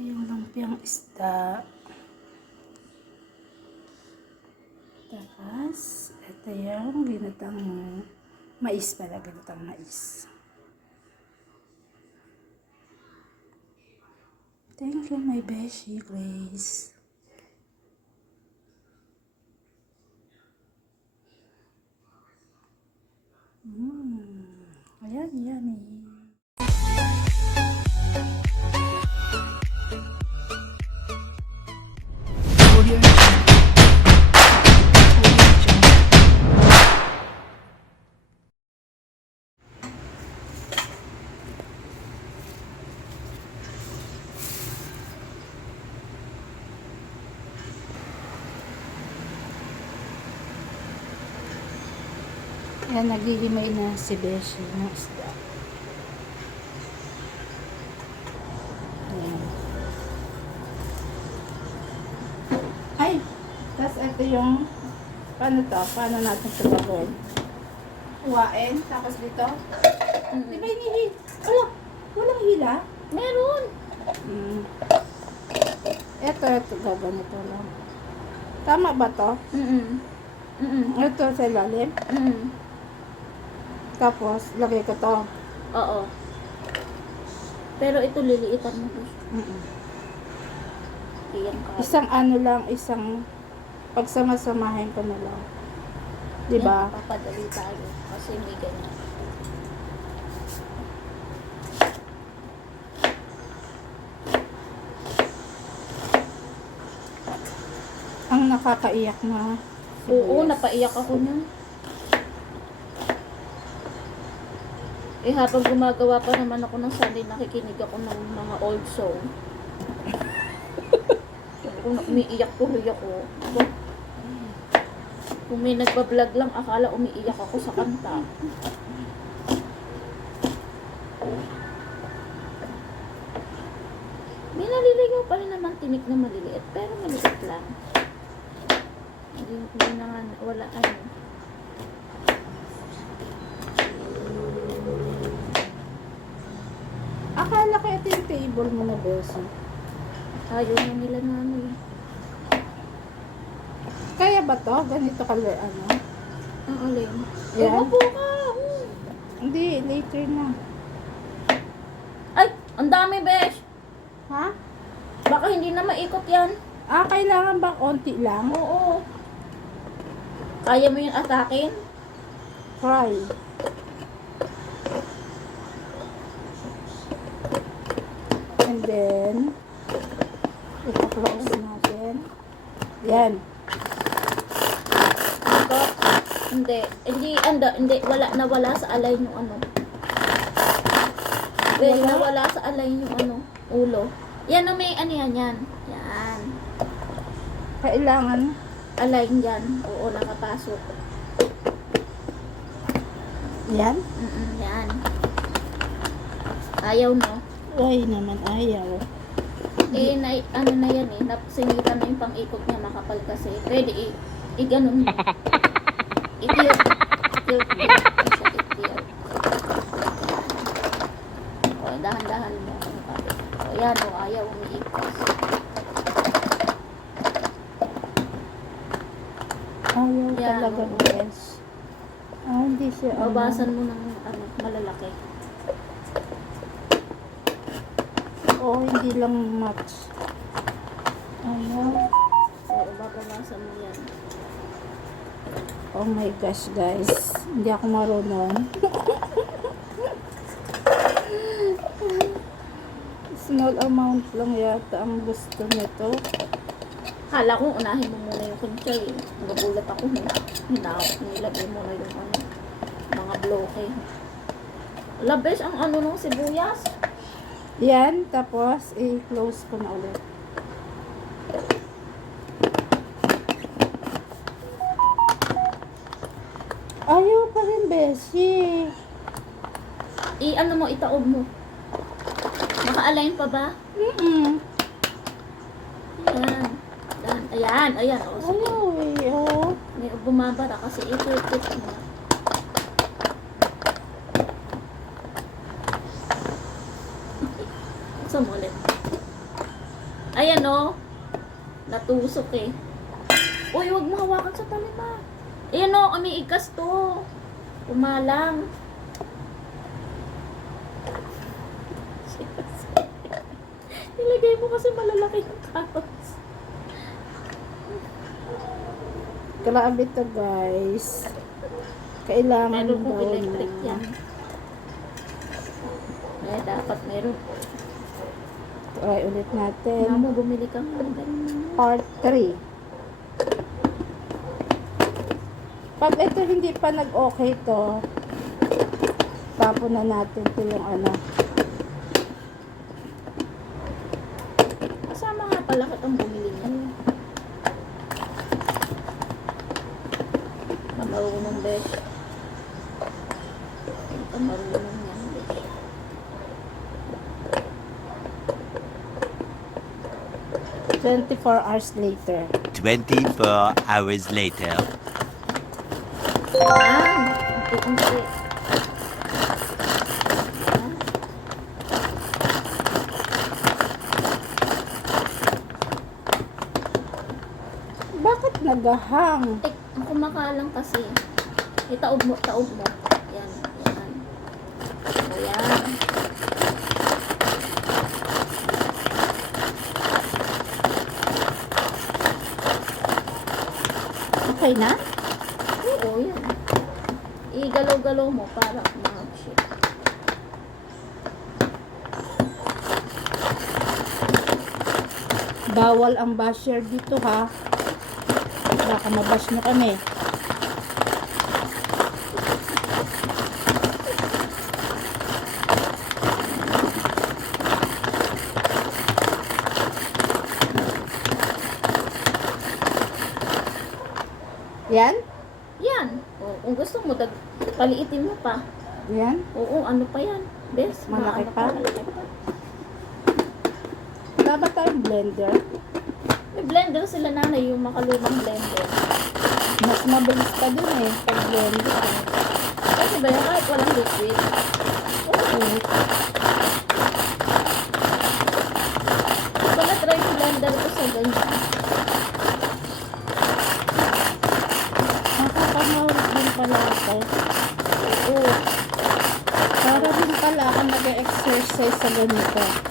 Yung lumpiang isda. Tapos, ito yung ginatang mais pala, ginatang mais. Thank you, my beshi, Grace. Mmm, ayan, yummy. Ayan, naghihimay na si Beshi ng isda. Ayan. Ay! Tapos ito yung paano to? Paano natin ito gagawin? Huwain, tapos dito. Di ba hinihi? Wala! Walang hila? Meron. Mm. Ito, ito, gaganito lang. Tama ba to? Mm-mm. Mm-mm. Ito sa ilalim. Mm-mm. Tapos, lagay ko to. Oo. Pero ito liliitan mo gusto. Mm-mm. Iyan ka. Isang ano lang, isang pagsamasamahin ko na lang. Di ba? Yan, Papadali tayo. Kasi may ganyan. Ang nakakaiyak na. Oo, napaiyak ako niyan. Eh, habang gumagawa pa naman ako ng Sunday, nakikinig ako ng mga old song. Na umiiyak tuloy ako. Aba, Kung may nagbablog lang, akala umiiyak ako sa kanta. May naliligaw pa rin naman tinik na maliliit, pero maliit lang. Hindi, hindi na nga, wala ano. Akala ko ito yung table mo na, Bessie. Ayaw na nila na ano eh. Kaya ba to? Ganito color, ano? Ang alin. Yan. Upo ka! Hindi, later na. Ay! Ang dami, besh! Ha? Baka hindi na maikot yan. Ah, kailangan ba konti lang? Oo. Kaya mo yung atakin? Try. And then, ipa-close natin. Yan. Ito? Hindi. Hindi, anda, hindi. Wala, nawala sa alay yung ano. Besh, Wala? nawala sa alay yung ano, ulo. Yan o may ano yan, yan. Yan. Kailangan, Align yan. Oo, nakapasok. yan. Mm yan. Ayaw, no? Ay naman, ayaw. Eh, na, ano na yan eh, nasingitan na yung pang-ikot niya makapal kasi. Pwede i, i ganun. Mo. Siya i-tilt. O, dahan-dahan mo. O, yan o, ayaw umiikot. Ayaw Yan, talaga, oo. yes. Ah, hindi siya, ano. Babasan mo ng ano, malalaki. Oo, hindi lang match. Ayaw. Oo, babawasan mo yan. Oh my gosh, guys. Hindi ako marunong. Small amount lang yata ang gusto nito. Kala ko unahin mo muna yung kunsay. eh. Nagulat ako. Hinawak nilagay mo na yung ano, mga bloke. Labes ang ano nung sibuyas. Yan, tapos i-close ko na ulit. Ayaw pa rin, Beshi. I ano mo, itaob mo. Naka-align pa ba? Mm-mm. Ayan. Dahan. Ayan, ayan. O, sige. Ayaw eh, oh. May bumabara kasi ito-tip mo. Sa mo ulit. oh. Natusok eh. Uy, huwag mo hawakan sa talima. Ayan oh, kami ikas to. Umalang. Nilagay mo kasi malalaki yung carrots. Grabe to guys. Kailangan Meron daw electric yan. Eh, dapat meron. Try ulit natin. Mo, bumili ka ng. Part 3. Pag ito hindi pa nag-okay to, tapon na natin to yung ano. Kasama nga pala kitang bumili niyan. Marunong besh. Ito marunong 24 hours later. 24 hours later. Bakit nagahang? Eh, ang kumakalang kasi. Eh, Itaob mo, taob mo. Yan, yan. O. Okay na? Oo, yan. Igalaw-galaw mo para ma-shit. Bawal ang basher dito ha. Baka mabash nyo kami. Yan? Yan. O, kung gusto mo, dag, paliitin mo pa. Yan? Oo, ano pa yan? Bes, Malaki pa? malaki pa. Wala ba tayong blender? May blender sila nanay, yung makalumang blender. Mas mabilis pa din eh. Pag blender. Kasi ba yan, kahit walang liquid. Oo. Na try yung blender ko sa ganyan. Nakakamaurot din pala ako. Oo. Para din pala ako nag-exercise sa ganito. Malaki